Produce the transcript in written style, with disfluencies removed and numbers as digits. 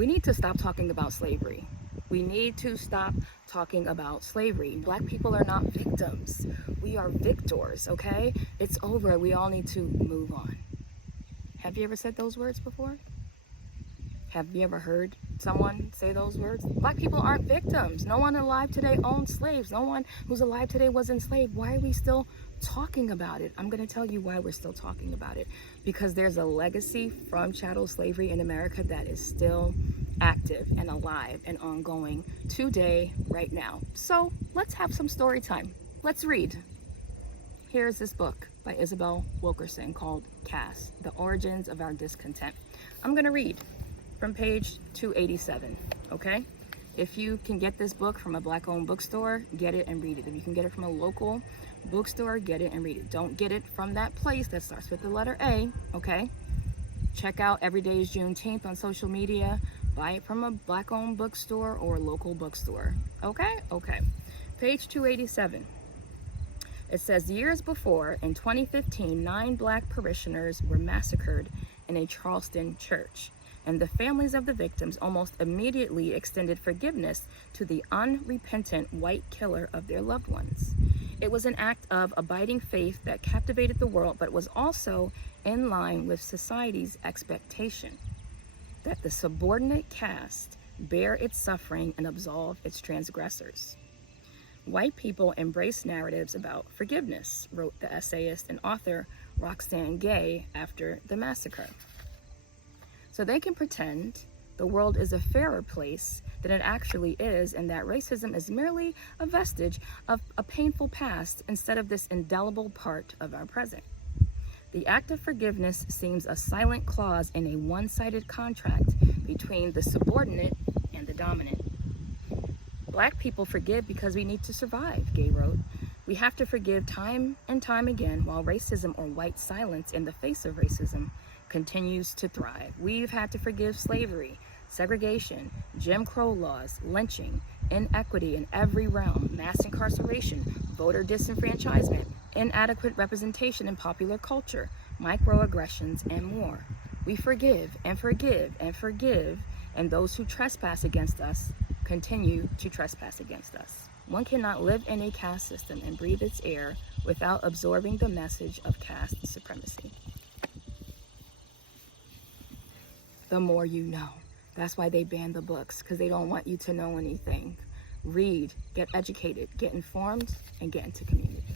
We need to stop talking about slavery. We need to stop talking about slavery. Black people are not victims. We are victors, okay? It's over. We all need to move on. Have you ever said those words before? Have you ever heard someone say those words? Black people aren't victims. No one alive today owned slaves. No one who's alive today was enslaved. Why are we still talking about it? I'm going to tell you why we're still talking about it. Because there's a legacy from chattel slavery in America that is still active and alive and ongoing today, right now. So let's have some story time. Let's read. Here's this book by Isabel Wilkerson called Caste: The Origins of Our Discontent. I'm going to read from page 287, okay? If you can get this book from a Black-owned bookstore, get it and read it. If you can get it from a local bookstore, get it and read it. Don't get it from that place that starts with the letter A, okay? Check out Every Day is Juneteenth on social media. Buy it from a Black-owned bookstore or a local bookstore, okay? Okay. Page 287. It says, years before, in 2015, 9 Black parishioners were massacred in a Charleston church, and the families of the victims almost immediately extended forgiveness to the unrepentant white killer of their loved ones. It was an act of abiding faith that captivated the world, but was also in line with society's expectation that the subordinate caste bear its suffering and absolve its transgressors. White people embrace narratives about forgiveness, wrote the essayist and author Roxane Gay after the massacre. So they can pretend the world is a fairer place than it actually is, and that racism is merely a vestige of a painful past instead of this indelible part of our present. The act of forgiveness seems a silent clause in a one-sided contract between the subordinate and the dominant. Black people forgive because we need to survive, Gay wrote. We have to forgive time and time again while racism, or white silence in the face of racism, continues to thrive. We've had to forgive slavery, segregation, Jim Crow laws, lynching, inequity in every realm, mass incarceration, voter disenfranchisement, inadequate representation in popular culture, microaggressions, and more. We forgive and forgive and forgive, and those who trespass against us continue to trespass against us. One cannot live in a caste system and breathe its air without absorbing the message of caste supremacy. The more you know. That's why they ban the books, because they don't want you to know anything. Read, get educated, get informed, and get into community.